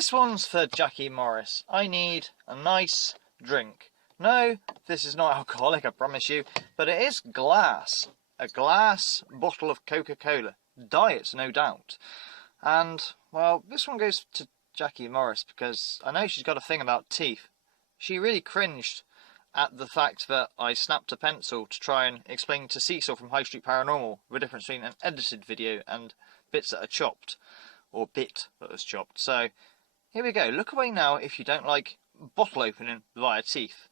This one's for Jackie Morris. I need a nice drink. No, this is not alcoholic, I promise you, but it is glass. A glass bottle of Coca-Cola. Diet, no doubt. And, well, this one goes to Jackie Morris because I know she's got a thing about teeth. She really cringed at the fact that I snapped a pencil to try and explain to Cecil from High Street Paranormal the difference between an edited video and bits that are chopped, or bit that was chopped. So, here we go. Look away now if you don't like bottle opening via teeth.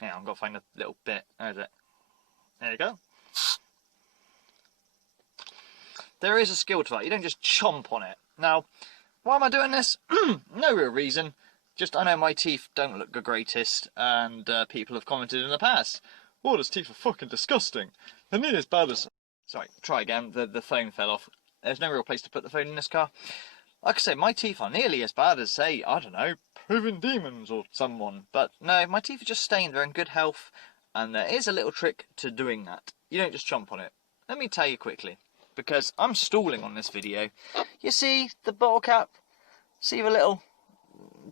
Yeah, I've got to find a little bit. There's it. There you go. There is a skill to that. You don't just chomp on it. Now, why am I doing this? No real reason. Just, I know my teeth don't look the greatest, and people have commented in the past, oh, those teeth are fucking disgusting. They're nearly as bad as... Sorry, try again. The phone fell off. There's no real place to put the phone in this car. Like I say, my teeth are nearly as bad as, say, I don't know, Proven Demons or someone. But no, my teeth are just stained. They're in good health, and there is a little trick to doing that. You don't just chomp on it. Let me tell you quickly, because I'm stalling on this video. You see the bottle cap? See the little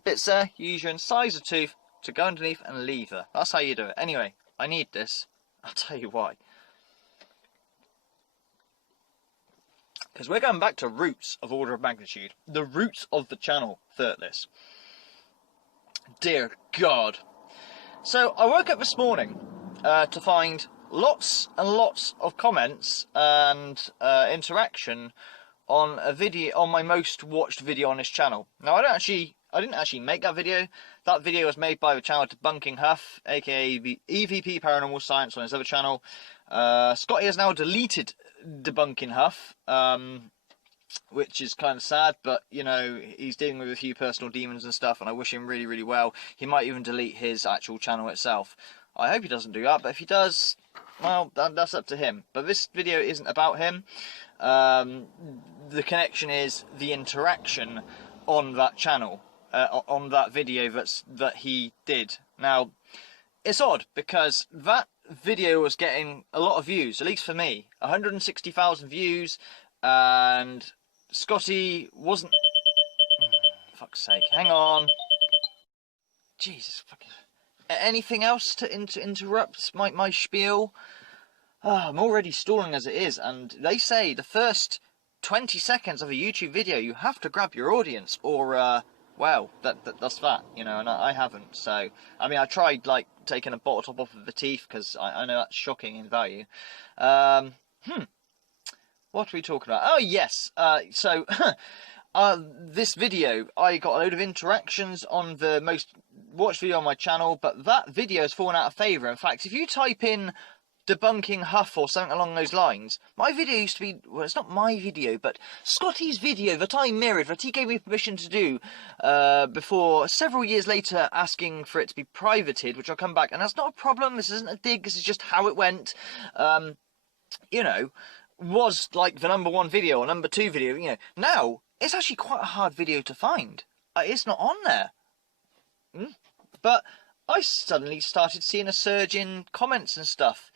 bits there? You use your incisor tooth to go underneath and lever. That's how you do it. Anyway, I need this. I'll tell you why. Because we're going back to roots of order of magnitude. The roots of the channel, Thirtless. Dear God. So, I woke up this morning to find lots and lots of comments and interaction on a video, on my most watched video on this channel. Now, I didn't actually make that video. That video was made by the channel Debunking Huff, aka the EVP Paranormal Science on his other channel. Scotty has now deleted Debunking Huff, which is kind of sad, but, you know, he's dealing with a few personal demons and stuff, and I wish him really, really well. He might even delete his actual channel itself. I hope he doesn't do that, but if he does, well, that's up to him. But this video isn't about him. The connection is the interaction on that channel, on that video that he did. Now, it's odd, because that video was getting a lot of views, at least for me. 160,000 views, and Scotty wasn't... fuck's sake, hang on. Jesus fucking... Anything else to interrupt my spiel? I'm already stalling as it is, and they say the first 20 seconds of a YouTube video, you have to grab your audience, or, well, that's that, you know, and I haven't, so... I mean, I tried, like, taking a bottle top off of the teeth, because I know that's shocking in value. What are we talking about? Oh, yes, so... this video, I got a load of interactions on the most watched video on my channel, but that video has fallen out of favour. In fact, if you type in Debunking Huff or something along those lines, my video used to be, well, it's not my video, but Scotty's video that I mirrored, that he gave me permission to do before, several years later, asking for it to be privated, which I'll come back, and that's not a problem, this isn't a dig, this is just how it went, you know, was like the #1 video or #2 video, you know. Now, it's actually quite a hard video to find. It's not on there. But I suddenly started seeing a surge in comments and stuff,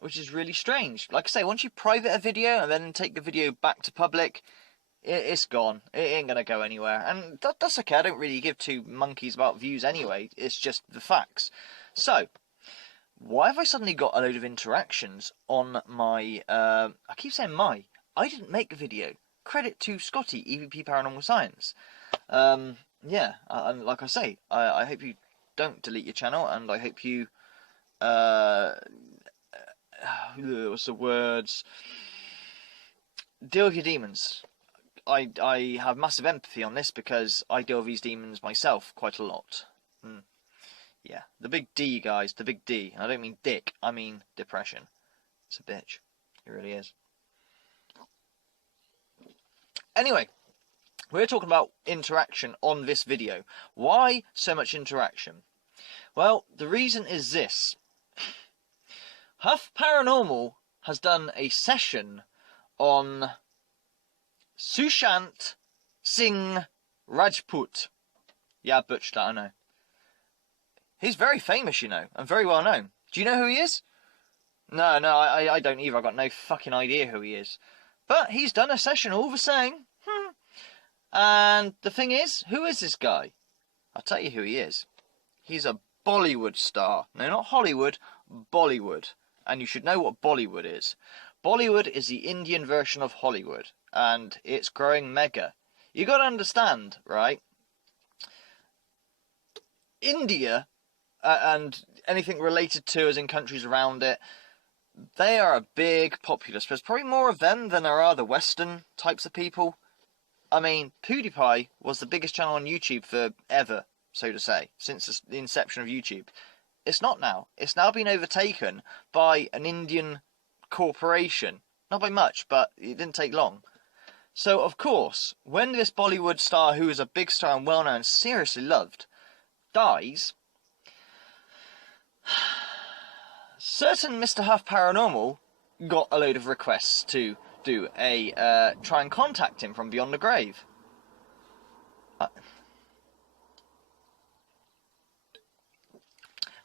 which is really strange. Like I say, once you private a video and then take the video back to public, it's gone. It ain't going to go anywhere. And that's okay. I don't really give two monkeys about views anyway. It's just the facts. So, why have I suddenly got a load of interactions on my... I keep saying my. I didn't make the video. Credit to Scotty, EVP Paranormal Science. Yeah, and like I say, I hope you don't delete your channel, and I hope you... what's the words? Deal with your demons. I have massive empathy on this, because I deal with these demons myself quite a lot. Yeah, the big D, guys, the big D. I don't mean dick, I mean depression. It's a bitch. It really is. Anyway, we're talking about interaction on this video. Why so much interaction? Well, the reason is this. Huff Paranormal has done a session on Sushant SINGH Rajput. Yeah, I butchered that, I know. He's very famous, you know, and very well known. Do you know who he is? No, I don't either. I've got no fucking idea who he is. But he's done a session all the same. And the thing is, who is this guy? I'll tell you who he is. He's a Bollywood star. No, not Hollywood, Bollywood. And you should know what Bollywood is. Bollywood is the Indian version of Hollywood, and it's growing mega. You got to understand, right? India and anything related to, as in countries around it, they are a big populace. There's probably more of them than there are the Western types of people. I mean, PewDiePie was the biggest channel on YouTube for ever, so to say, since the inception of YouTube. It's not now. It's now been overtaken by an Indian corporation. Not by much, but it didn't take long. So, of course, when this Bollywood star, who is a big star and well-known and seriously loved, dies, certain Mr. Huff Paranormal got a load of requests to do a try and contact him from beyond the grave.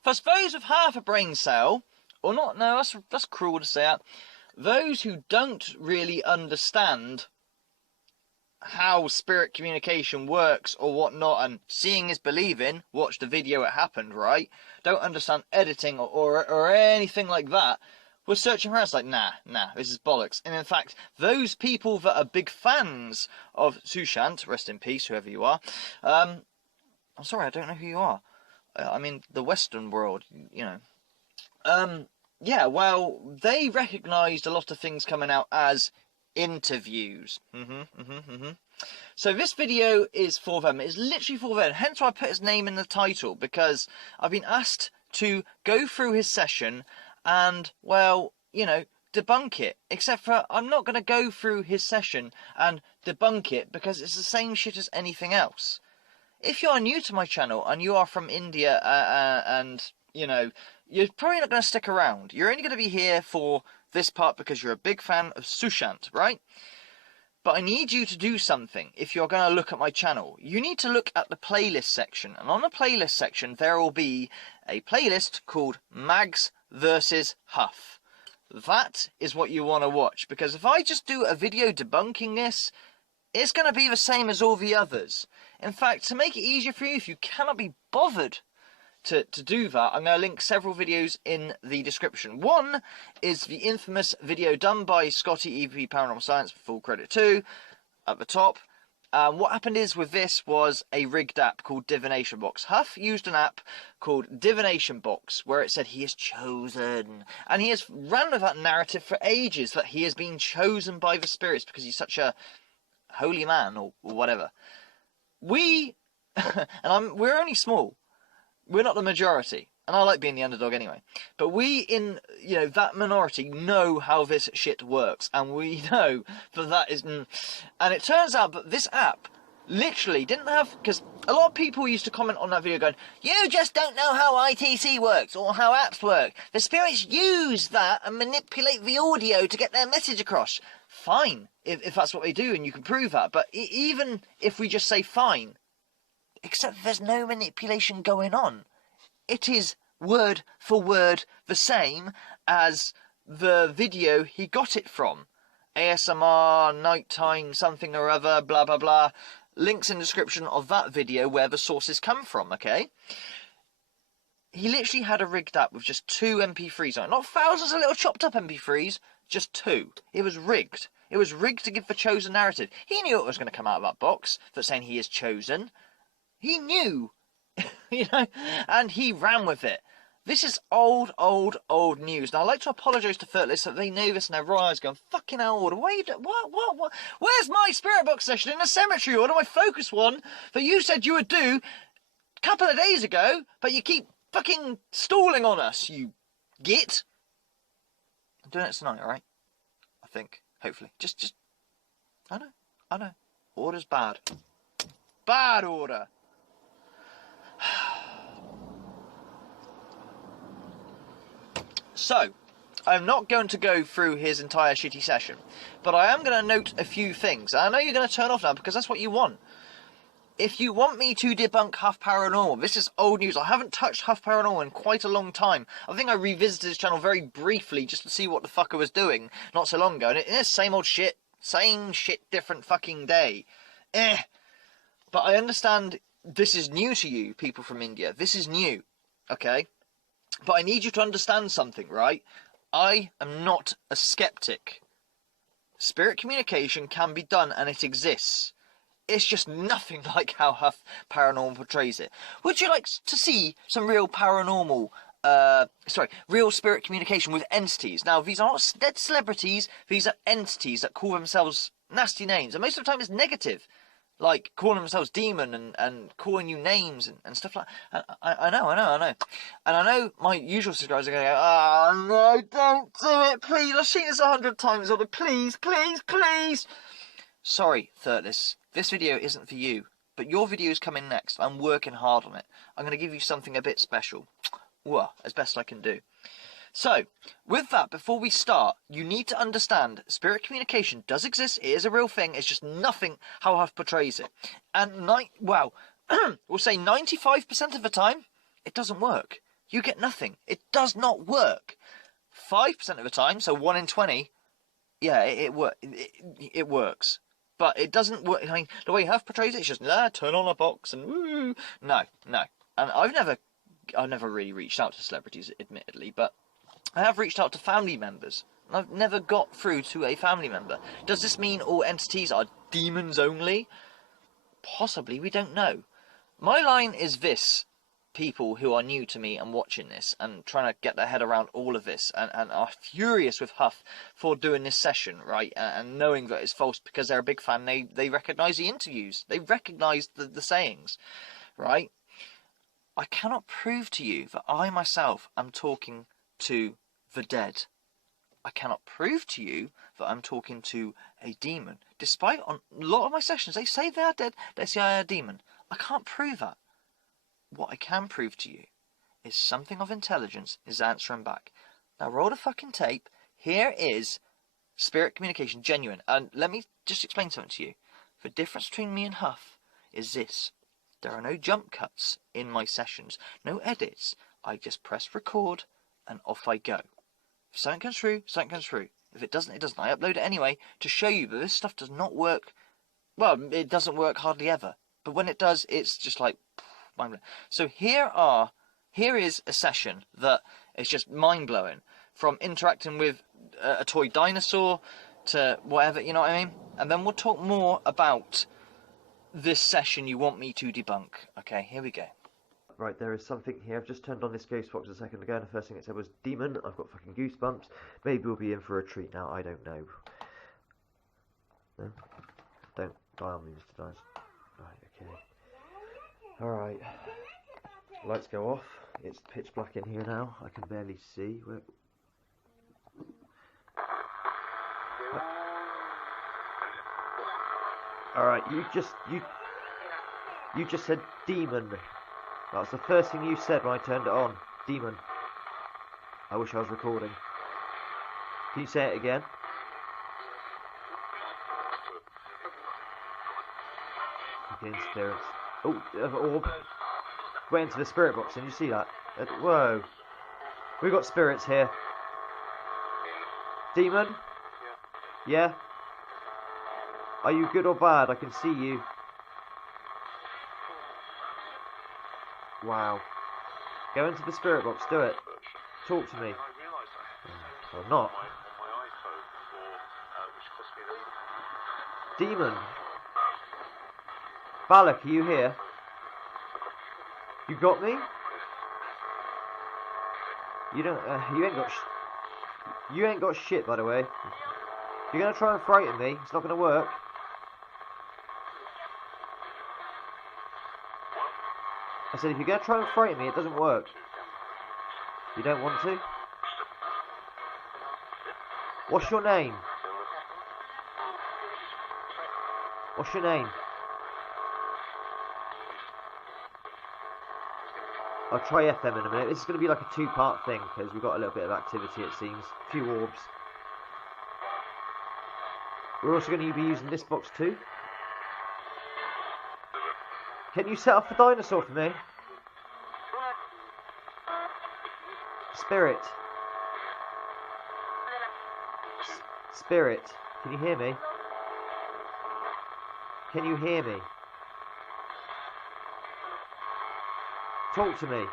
For those with half a brain cell, or not, no, that's cruel to say that, those who don't really understand how spirit communication works or whatnot, and seeing is believing, watch the video it happened, right? Don't understand editing or anything like that, we're searching around, it's like, nah, this is bollocks. And in fact, those people that are big fans of Sushant, rest in peace, whoever you are, I'm sorry, I don't know who you are. I mean, the Western world, you know. Yeah, well, they recognised a lot of things coming out as interviews. So this video is for them. It's literally for them. Hence why I put his name in the title, because I've been asked to go through his session and, well, you know, debunk it. Except for I'm not going to go through his session and debunk it, because it's the same shit as anything else. If you are new to my channel and you are from India and, you know, you're probably not going to stick around. You're only going to be here for this part because you're a big fan of Sushant, right? But I need you to do something if you're going to look at my channel. You need to look at the playlist section. And on the playlist section, there will be a playlist called Mags vs. Huff. That is what you want to watch. Because if I just do a video debunking this, it's going to be the same as all the others. In fact, to make it easier for you, if you cannot be bothered to do that, I'm going to link several videos in the description. One is the infamous video done by Scotty EP Paranormal Science, full credit to, at the top. What happened is with this was a rigged app called Divination Box. Huff used an app called Divination Box where it said he is chosen. And he has ran with that narrative for ages, that he has been chosen by the spirits because he's such a holy man or whatever. We're only small. We're not the majority, and I like being the underdog anyway. But we, in, you know, that minority, know how this shit works, and we know that is. And it turns out that this app literally didn't have, because a lot of people used to comment on that video going, "You just don't know how ITC works or how apps work. The spirits use that and manipulate the audio to get their message across." Fine, if that's what they do, and you can prove that. But even if we just say fine. Except there's no manipulation going on. It is word for word the same as the video he got it from. ASMR, nighttime, something or other, blah, blah, blah. Links in the description of that video where the sources come from, okay? He literally had a rigged app with just 2 MP3s on it. Not thousands of little chopped up MP3s, just 2. It was rigged. It was rigged to give the chosen narrative. He knew it was going to come out of that box, that's saying he is chosen. He knew, you know, and he ran with it. This is old news. Now, I'd like to apologise to Thirtless that they know this and their raw eyes going, fucking hell, Order, what? Where's my spirit box session in the cemetery, Order? My focus one that you said you would do a couple of days ago, but you keep fucking stalling on us, you git. I'm doing it tonight, alright? I think, hopefully. Just, I know. Order's bad. Bad Order. So, I'm not going to go through his entire shitty session, but I am going to note a few things. I know you're going to turn off now because that's what you want. If you want me to debunk Huff Paranormal, this is old news. I haven't touched Huff Paranormal in quite a long time. I think I revisited his channel very briefly just to see what the fuck I was doing not so long ago, and it is same old shit, different fucking day. But I understand this is new to you, people from India. This is new, okay? But I need you to understand something, right? I am not a skeptic. Spirit communication can be done and it exists. It's just nothing like how Huff Paranormal portrays it. Would you like to see some real paranormal, real spirit communication with entities? Now, these are not dead celebrities, these are entities that call themselves nasty names, and most of the time it's negative. Like calling themselves demon and calling you names and stuff like that. I know. And I know my usual subscribers are going to go, oh no, don't do it, please. I've seen this 100 times over. Please. Sorry, Thirtless. This video isn't for you, but your video is coming next. I'm working hard on it. I'm going to give you something a bit special. Well, as best I can do. So, with that, before we start, you need to understand spirit communication does exist. It is a real thing. It's just nothing how Huff portrays it. And, we'll say 95% of the time, it doesn't work. You get nothing. It does not work. 5% of the time, so 1 in 20, yeah, it works. But it doesn't work. I mean, the way Huff portrays it, it's just, turn on a box and woo. No. And I've never really reached out to celebrities, admittedly, but I have reached out to family members. I've never got through to a family member. Does this mean all entities are demons only? Possibly, we don't know. My line is this, people who are new to me and watching this and trying to get their head around all of this and are furious with Huff for doing this session, right? And knowing that it's false because they're a big fan. They recognise the interviews. They recognise the sayings, right? I cannot prove to you that I myself am talking to the dead. I cannot prove to you that I'm talking to a demon. Despite on a lot of my sessions, they say they are dead, they say I am a demon. I can't prove that. What I can prove to you is something of intelligence is answering back. Now roll the fucking tape. Here is spirit communication, genuine. And let me just explain something to you. The difference between me and Huff is this. There are no jump cuts in my sessions, no edits. I just press record and off I go. If something comes through, something comes through. If it doesn't, it doesn't. I upload it anyway to show you that this stuff does not work. Well, it doesn't work hardly ever. But when it does, it's just like... So here is a session that is just mind-blowing. From interacting with a toy dinosaur to whatever, you know what I mean? And then we'll talk more about this session you want me to debunk. Okay, here we go. Right, there is something here. I've just turned on this ghost box a second ago, and the first thing it said was demon. I've got fucking goosebumps. Maybe we'll be in for a treat now. I don't know. No? Don't die on me, Mr. Dice. Right, okay. Alright. Lights go off. It's pitch black in here now. I can barely see. Alright, you just said demon. That's the first thing you said when I turned it on. Demon. I wish I was recording. Can you say it again? Again, spirits. Oh, orb. Went into the spirit box, and you see that? Whoa. We've got spirits here. Demon? Yeah? Are you good or bad? I can see you. Wow. Go into the spirit box, do it. Talk to me. Or not. Demon. Balak, are you here? You got me? You don't. You ain't got shit, by the way. You're gonna try and frighten me. It's not gonna work. I said, if you're gonna try and frighten me, it doesn't work. You don't want to? What's your name? What's your name? I'll try FM in a minute. This is going to be like a two-part thing because we've got a little bit of activity, it seems. A few orbs. We're also going to be using this box too. Can you set off the dinosaur for me? Spirit. Spirit. Can you hear me? Can you hear me? Talk to me.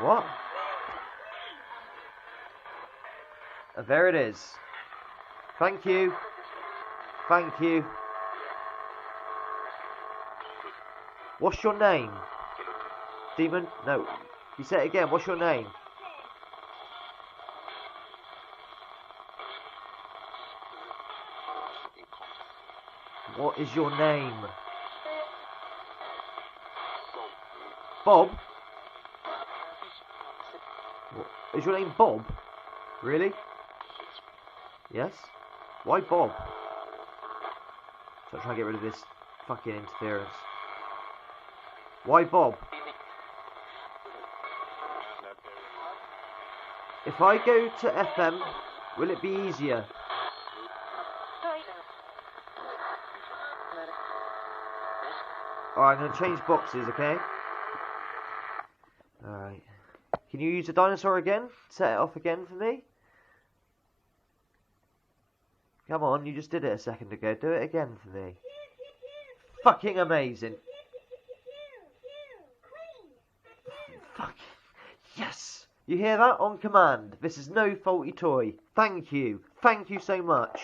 What? There it is. Thank you. Thank you. What's your name? Demon? No. You say it again. What's your name? What is your name? Bob? What? Is your name Bob? Really? Yes? Why Bob? So I'm trying to get rid of this fucking interference. Why Bob? If I go to FM, will it be easier? Alright, I'm going to change boxes, okay? Alright. Can you use the dinosaur again? Set it off again for me? Come on, you just did it a second ago. Do it again for me. Fucking amazing. Fucking yes. You hear that? On command. This is no faulty toy. Thank you. Thank you so much.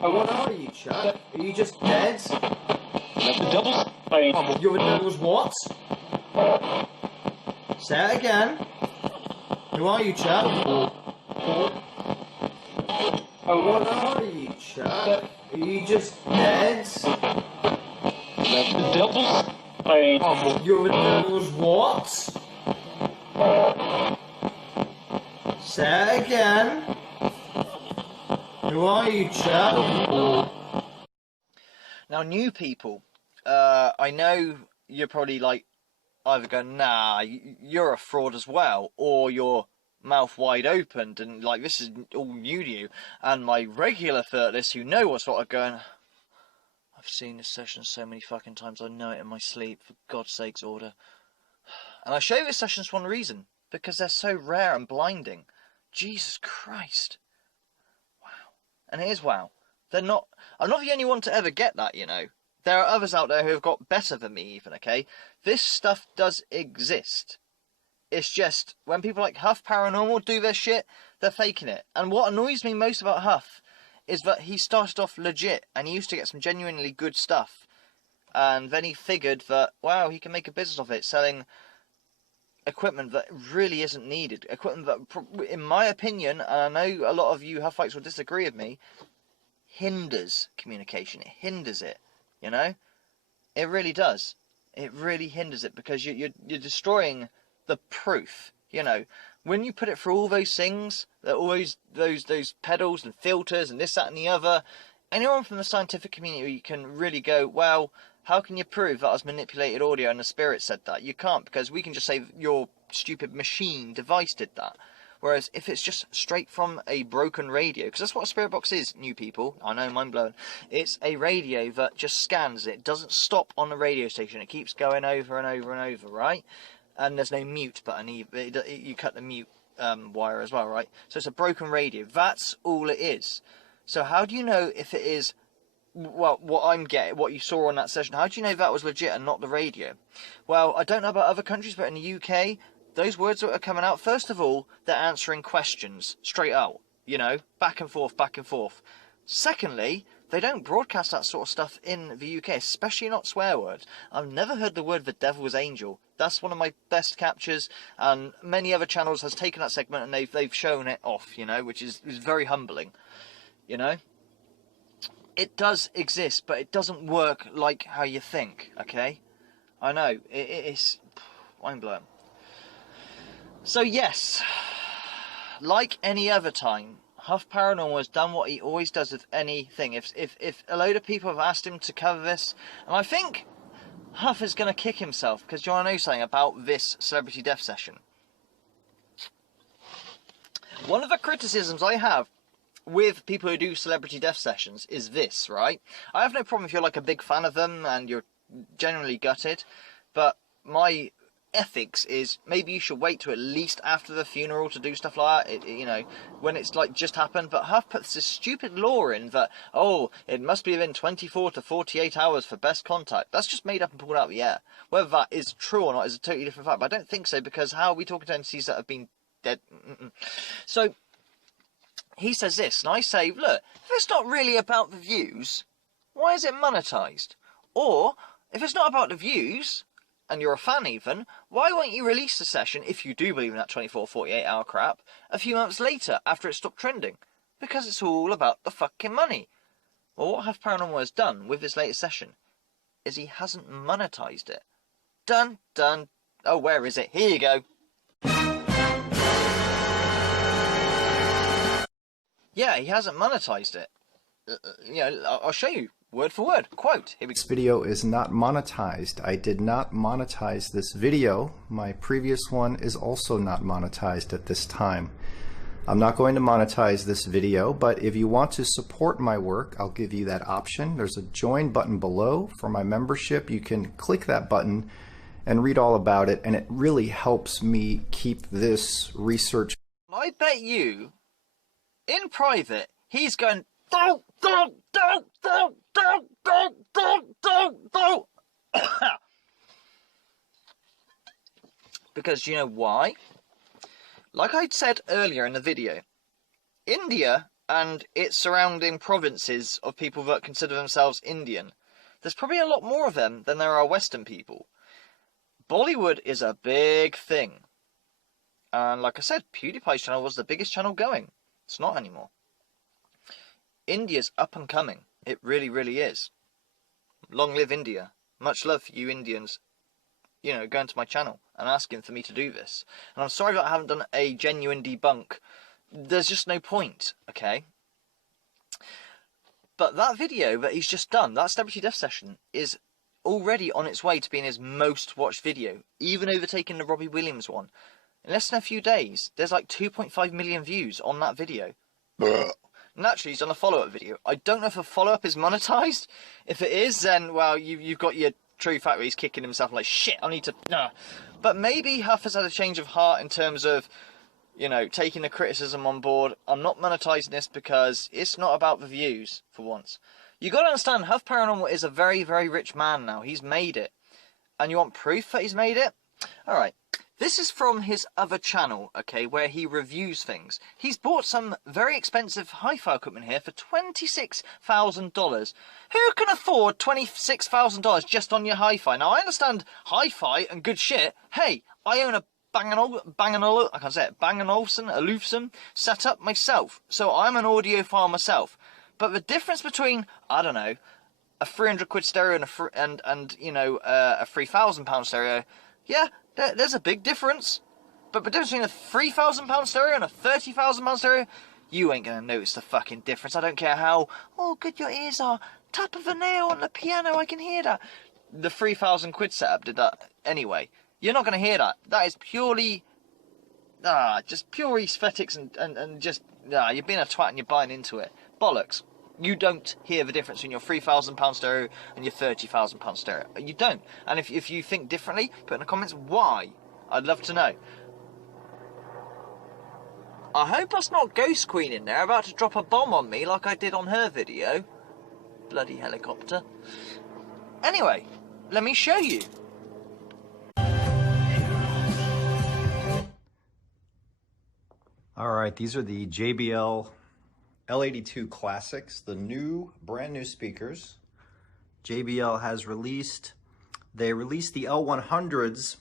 Oh, what are you, chap? Are you just dead? The doubles. You're the devil's what? Say it again. Who are you, chap? Oh, what are you, chap? Are you just dead? The doubles. You're the devil's what? Say it again. Who are you, chap? Now, new people, I know you're probably like either going, nah, you're a fraud as well, or you're mouth wide opened and like this is all new to you. And my regular thirtlists who know what's what are going, I've seen this session so many fucking times, I know it in my sleep, for God's sakes, order. And I show this sessions for one reason, because they're so rare and blinding. Jesus Christ. And here's wow. I'm not the only one to ever get that, you know. There are others out there who have got better than me even, okay? This stuff does exist. It's just, when people like Huff Paranormal do their shit, they're faking it. And what annoys me most about Huff is that he started off legit, and he used to get some genuinely good stuff. And then he figured that, wow, he can make a business of it, selling equipment that really isn't needed. Equipment that, in my opinion, and I know a lot of you Huffites will disagree with me, hinders communication. It hinders it, you know? It really does. It really hinders it, because you're destroying the proof, you know? When you put it through all those things, all those pedals and filters and this, that and the other, anyone from the scientific community can really go, well, how can you prove that was manipulated audio and the spirit said that? You can't, because we can just say your stupid machine device did that. Whereas if it's just straight from a broken radio, because that's what a spirit box is, new people, I know, mind blown. It's a radio that just scans it. It doesn't stop on the radio station. It keeps going over and over and over, right? And there's no mute button. You cut the mute wire as well, right? So it's a broken radio. That's all it is. So how do you know if it is, well, what you saw on that session, how do you know that was legit and not the radio? Well, I don't know about other countries, but in the UK, those words that are coming out, first of all, they're answering questions straight out, you know, back and forth, back and forth. Secondly, they don't broadcast that sort of stuff in the UK, especially not swear words. I've never heard the word the devil's angel. That's one of my best captures, and many other channels has taken that segment and they've shown it off, you know, which is very humbling, you know. It does exist, but it doesn't work like how you think, okay? I know, it's mind-blowing. So yes, like any other time, Huff Paranormal has done what he always does with anything. If a load of people have asked him to cover this, and I think Huff is going to kick himself, because do you want to know something about this celebrity death session? One of the criticisms I have with people who do celebrity death sessions is this, right? I have no problem if you're like a big fan of them and you're genuinely gutted, but my ethics is maybe you should wait to at least after the funeral to do stuff like that, you know, when it's like just happened. But Huff puts this stupid law in that, oh, it must be within 24 to 48 hours for best contact. That's just made up and pulled out of the air. Whether that is true or not is a totally different fact, but I don't think so, because how are we talking to entities that have been dead? So he says this, and I say, look, if it's not really about the views, why is it monetized? Or if it's not about the views, and you're a fan even, why won't you release the session, if you do believe in that 24, 48 hour crap, a few months later after it stopped trending? Because it's all about the fucking money. Well, what HUFF Paranormal has done with this latest session is he hasn't monetized it. Dun, dun. Oh, where is it? Here you go. Yeah, he hasn't monetized it. You know, I'll show you. Word for word. Quote. Here we go. This video is not monetized. I did not monetize this video. My previous one is also not monetized at this time. I'm not going to monetize this video, but if you want to support my work, I'll give you that option. There's a join button below for my membership. You can click that button and read all about it, and it really helps me keep this research. I bet you, in private, he's going, because you know why? Like I said earlier in the video, India and its surrounding provinces of people that consider themselves Indian, there's probably a lot more of them than there are Western people. Bollywood is a big thing. And like I said, PewDiePie's channel was the biggest channel going. It's not anymore. India's up and coming. It really, really is. Long live India. Much love for you Indians, you know, going to my channel and asking for me to do this. And I'm sorry that I haven't done a genuine debunk. There's just no point, okay? But that video that he's just done, that Celebrity Death Session, is already on its way to being his most watched video, even overtaking the Robbie Williams one. In less than a few days, there's like 2.5 million views on that video. Naturally, he's done a follow-up video. I don't know if a follow-up is monetized. If it is, then, well, you've got your true fact where he's kicking himself like, shit, I need to... Nah. But maybe Huff has had a change of heart in terms of, you know, taking the criticism on board. I'm not monetizing this because it's not about the views, for once. You got to understand, HUFF Paranormal is a very, very rich man now. He's made it. And you want proof that he's made it? Alright. This is from his other channel, okay, where he reviews things. He's bought some very expensive hi-fi equipment here for $26,000. Who can afford $26,000 just on your hi-fi? Now, I understand hi-fi and good shit. Hey, I own a Bang & Olufsen setup myself, so I'm an audiophile myself. But the difference between, I don't know, a 300 quid stereo and you know, a £3,000 stereo, yeah, there's a big difference. But the difference between a £3,000 stereo and a £30,000 stereo, you ain't gonna notice the fucking difference. I don't care how, oh, good your ears are. Tap of a nail on the piano, I can hear that. The 3,000 quid setup did that anyway. You're not gonna hear that. That is purely, just pure aesthetics and just, you're being a twat and you're buying into it. Bollocks. You don't hear the difference between your £3,000 stereo and your £30,000 stereo. You don't. And if you think differently, put in the comments why. I'd love to know. I hope that's not Ghost Queen in there about to drop a bomb on me like I did on her video. Bloody helicopter. Anyway, let me show you. Alright, these are the JBL L82 Classics, the brand new speakers. JBL has released, they released the L100s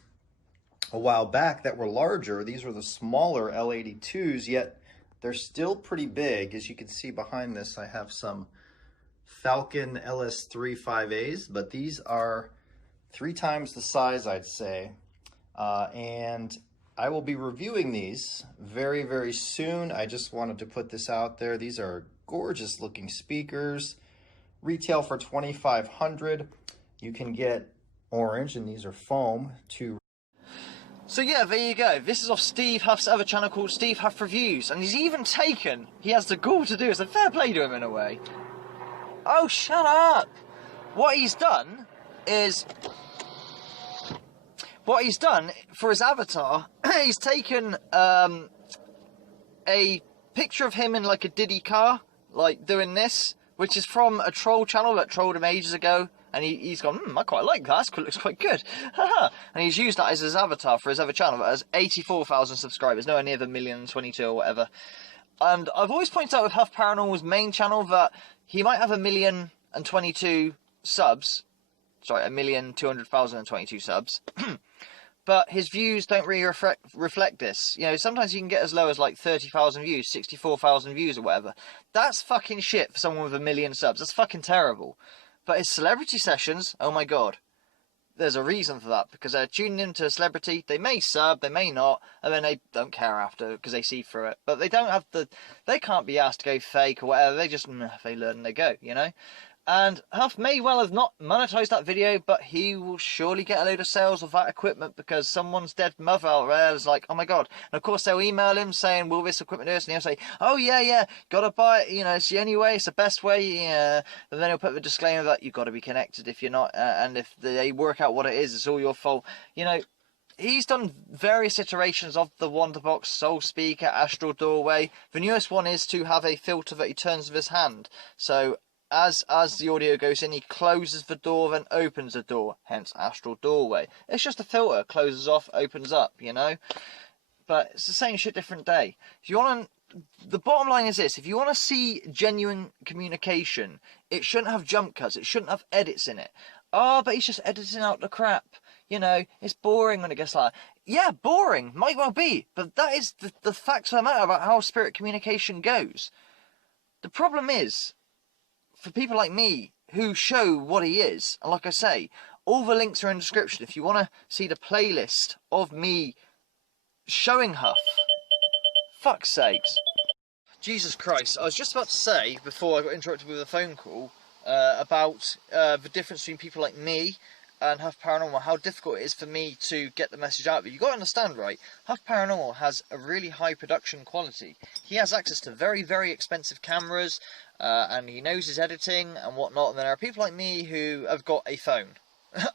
a while back that were larger. These are the smaller L82s, yet they're still pretty big. As you can see behind this, I have some Falcon LS3 5As, but these are 3 times the size, I'd say. And I will be reviewing these very, very soon. I just wanted to put this out there. These are gorgeous looking speakers. Retail for $2,500. You can get orange, and these are foam too. So yeah, there you go. This is off Steve Huff's other channel called Steve Huff Reviews. And he's even taken, he has the gall to do it. It's a fair play to him in a way. Oh, shut up. What he's done is, what he's done for his avatar, he's taken a picture of him in like a Diddy car, like doing this, which is from a troll channel that trolled him ages ago, and he's gone, I quite like that, it looks quite good, and he's used that as his avatar for his other channel that has 84,000 subscribers, nowhere near the 1,022,000 or whatever. And I've always pointed out with Huff Paranormal's main channel that he might have 1,022,000 subs, sorry, 1,200,022 subs, but his views don't really reflect this. You know, sometimes you can get as low as like 30,000 views, 64,000 views or whatever. That's fucking shit for someone with 1 million subs. That's fucking terrible. But his celebrity sessions, oh my god. There's a reason for that, because they're tuning into a celebrity. They may sub, they may not, and then they don't care after because they see through it. But they don't have they can't be asked to go fake or whatever. They just, they learn and they go, you know? And Huff may well have not monetized that video, but he will surely get a load of sales of that equipment because someone's dead mother out there is like, oh my god. And of course they'll email him saying, will this equipment do this? And he'll say, oh yeah, gotta buy it, you know, it's the only way, it's the best way, yeah. And then he'll put the disclaimer that you've got to be connected if you're not, and if they work out what it is, it's all your fault. You know, he's done various iterations of the Wonderbox, Soul Speaker, Astral Doorway. The newest one is to have a filter that he turns with his hand. So as the audio goes in, he closes the door, then opens the door, hence Astral Doorway. It's just a filter, closes off, opens up, you know? But it's the same shit, different day. If you want to, the bottom line is this, if you want to see genuine communication, it shouldn't have jump cuts, it shouldn't have edits in it. Oh, but he's just editing out the crap. You know, it's boring when it gets like, yeah, boring, might well be, but that is the facts of the matter about how spirit communication goes. The problem is, for people like me who show what he is, and like I say, all the links are in the description if you want to see the playlist of me showing Huff. Fuck's sakes. Jesus Christ, I was just about to say, before I got interrupted with a phone call, about the difference between people like me and Huff Paranormal, how difficult it is for me to get the message out. But you've got to understand, right, Huff Paranormal has a really high production quality. He has access to very, very expensive cameras, and he knows his editing and whatnot, and there are people like me who have got a phone.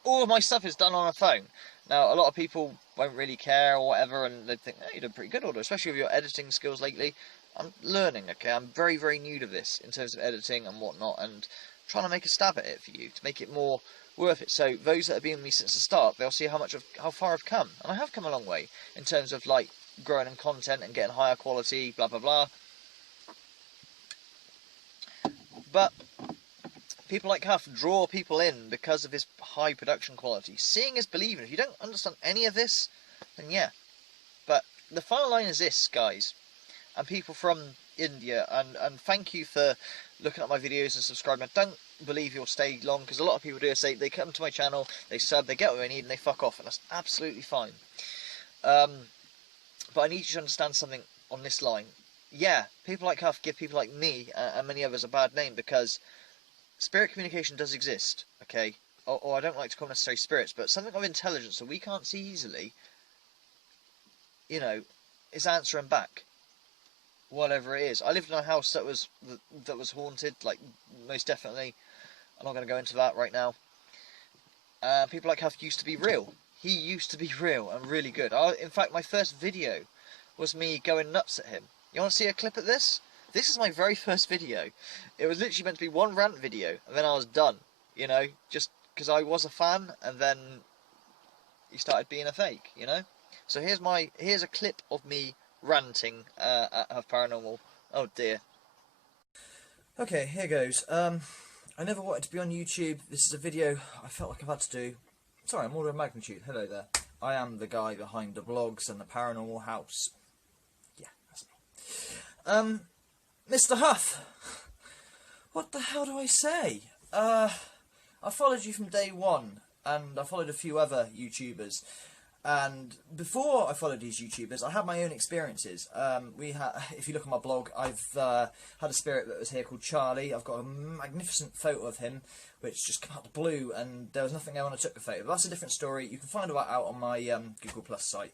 All of my stuff is done on a phone. Now, a lot of people won't really care or whatever, and they think, hey, you're doing pretty good, Order, especially with your editing skills lately. I'm learning, okay, I'm very, very new to this in terms of editing and whatnot, and trying to make a stab at it for you, to make it more worth it. So those that have been with me since the start, they'll see how far I've come, and I have come a long way in terms of like growing in content and getting higher quality, blah blah blah. But people like Huff draw people in because of his high production quality. Seeing is believing. If you don't understand any of this, then yeah. But the final line is this, guys, and people from India, and thank you for looking at my videos and subscribing. I don't believe you'll stay long, because a lot of people do say they come to my channel, they sub, they get what they need, and they fuck off, and that's absolutely fine. But I need you to understand something on this line. Yeah, people like Huff give people like me and many others a bad name, because spirit communication does exist, okay? Or I don't like to call them necessarily spirits, but something of intelligence that we can't see easily, you know, is answering back. Whatever it is. I lived in a house that was haunted, like, most definitely. I'm not going to go into that right now. People like Huff used to be real. He used to be real and really good. In fact, my first video was me going nuts at him. You want to see a clip of this? This is my very first video. It was literally meant to be one rant video, and then I was done. You know, just because I was a fan, and then he started being a fake, you know? So here's a clip of me ranting at Huff Paranormal. Oh dear. Okay, here goes. I never wanted to be on YouTube. This is a video I felt like I've had to do. Sorry, I'm order of magnitude. Hello there. I am the guy behind the blogs and the Paranormal House. Yeah, that's me. Mr. Huff, what the hell do I say? I followed you from day one, and I followed a few other YouTubers. And before I followed these YouTubers, I had my own experiences. If you look at my blog, I've had a spirit that was here called Charlie. I've got a magnificent photo of him, which just came out of the blue, and there was nothing there when I took the photo. But that's a different story. You can find that out on my Google Plus site.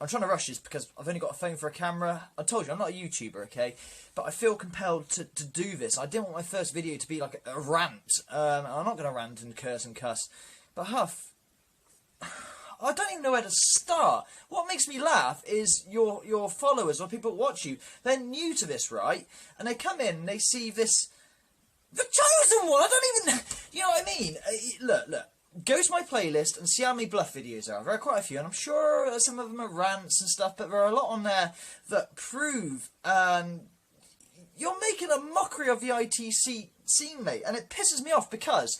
I'm trying to rush this because I've only got a phone for a camera. I told you, I'm not a YouTuber, okay? But I feel compelled to do this. I didn't want my first video to be like a rant. I'm not going to rant and curse and cuss. But Huff, I don't even know where to start. What makes me laugh is your followers or people that watch you, they're new to this, right? And they come in and they see this, the chosen one. I don't even, you know what I mean? Look. Go to my playlist and see how many bluff videos there are. There are quite a few, and I'm sure some of them are rants and stuff, but there are a lot on there that prove you're making a mockery of the ITC scene, mate, and it pisses me off because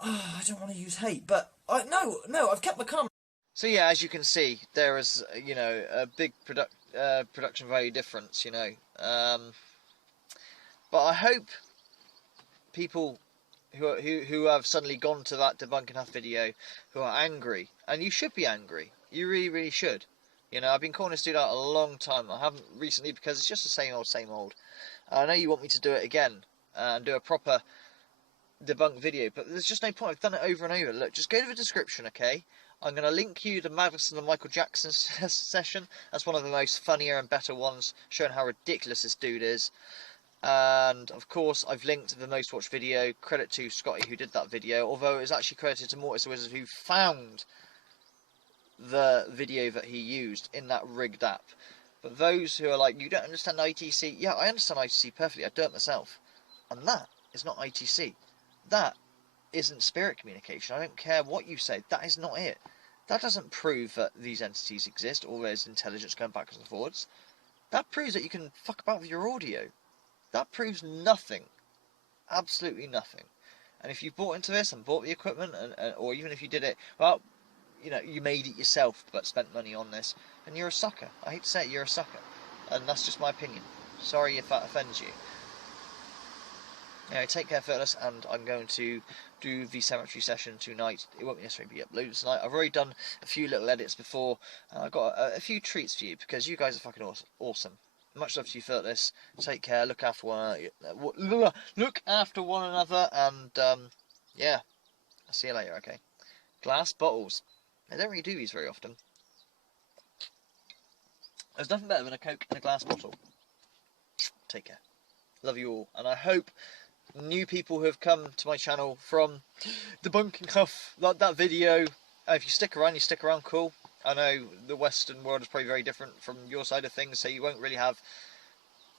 I don't want to use hate, but no, I've kept my comment. So yeah, as you can see, there is, you know, a big production value difference, you know. But I hope people who have suddenly gone to that Debunking Huff video who are angry, and you should be angry. You really, really should. You know, I've been calling this dude out a long time. I haven't recently because it's just the same old. I know you want me to do it again and do a proper debunk video, but there's just no point. I've done it over and over. Look, just go to the description, okay? I'm going to link you to Madison and Michael Jackson session. That's one of the most funnier and better ones, showing how ridiculous this dude is. And of course I've linked the most watched video. Credit to Scotty who did that video, although it was actually credited to Mortis the Wizard who found the video that he used in that rigged app. But those who are like, you don't understand ITC, yeah, I understand ITC perfectly, I do it myself. And that is not ITC. That isn't spirit communication. I don't care what you say, that is not it. That doesn't prove that these entities exist or there's intelligence going backwards and forwards. That proves that you can fuck about with your audio. That proves nothing. Absolutely nothing. And if you bought into this and bought the equipment, or even if you did it, well, you know, you made it yourself but spent money on this, and you're a sucker. I hate to say it, you're a sucker. And that's just my opinion. Sorry if that offends you. Anyway, take care, fellas, and I'm going to do the cemetery session tonight. It won't necessarily be uploaded tonight. I've already done a few little edits before, and I've got a few treats for you, because you guys are fucking awesome. Much love to you, Furtless. Take care. Look after one another, and yeah, I'll see you later. Okay. Glass bottles. I don't really do these very often. There's nothing better than a Coke in a glass bottle. Take care. Love you all, and I hope new people who have come to my channel from Debunking Huff, like that video. If you stick around, cool. I know the Western world is probably very different from your side of things, so you won't really have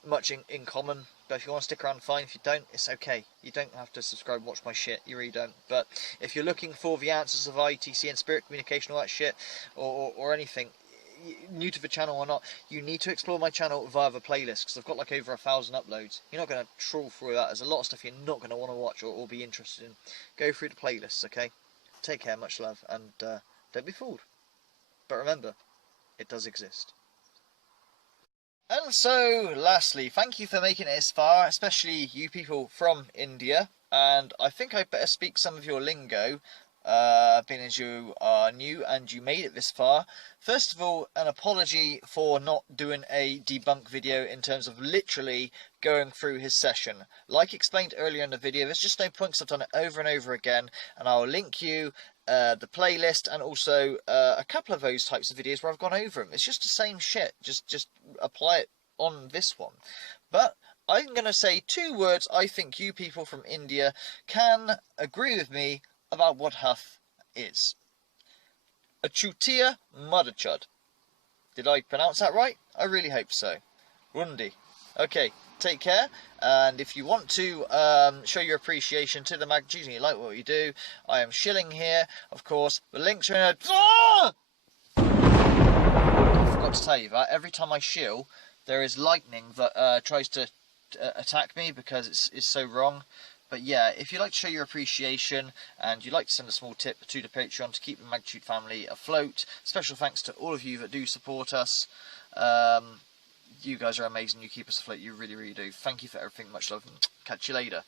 much in common. But if you want to stick around, fine. If you don't, it's okay. You don't have to subscribe and watch my shit. You really don't. But if you're looking for the answers of ITC and spirit communication, all that shit, or anything, new to the channel or not, you need to explore my channel via the playlist, because I've got like over 1,000 uploads. You're not going to trawl through that. There's a lot of stuff you're not going to want to watch or be interested in. Go through the playlists, okay? Take care, much love, and don't be fooled. But remember, it does exist. And so, lastly, thank you for making it this far, especially you people from India. And I think I'd better speak some of your lingo, being as you are new and you made it this far. First of all, an apology for not doing a debunk video in terms of literally going through his session. Like explained earlier in the video, there's just no point because I've done it over and over again, and I'll link you the playlist and also a couple of those types of videos where I've gone over them. It's just the same shit, just apply it on this one. But I'm going to say 2 words I think you people from India can agree with me about what Huff is. A chutia mudderchud. Did I pronounce that right? I really hope so. Rundi. Okay, take care, and if you want to show your appreciation to the magnitude and you like what we do, I am shilling here, of course. The links are in a... I forgot to tell you that every time I shill, there is lightning that tries to attack me because it's so wrong. But yeah, if you'd like to show your appreciation and you'd like to send a small tip to the Patreon to keep the Magnitude family afloat, special thanks to all of you that do support us. You guys are amazing. You keep us afloat. You really, really do. Thank you for everything. Much love. Catch you later.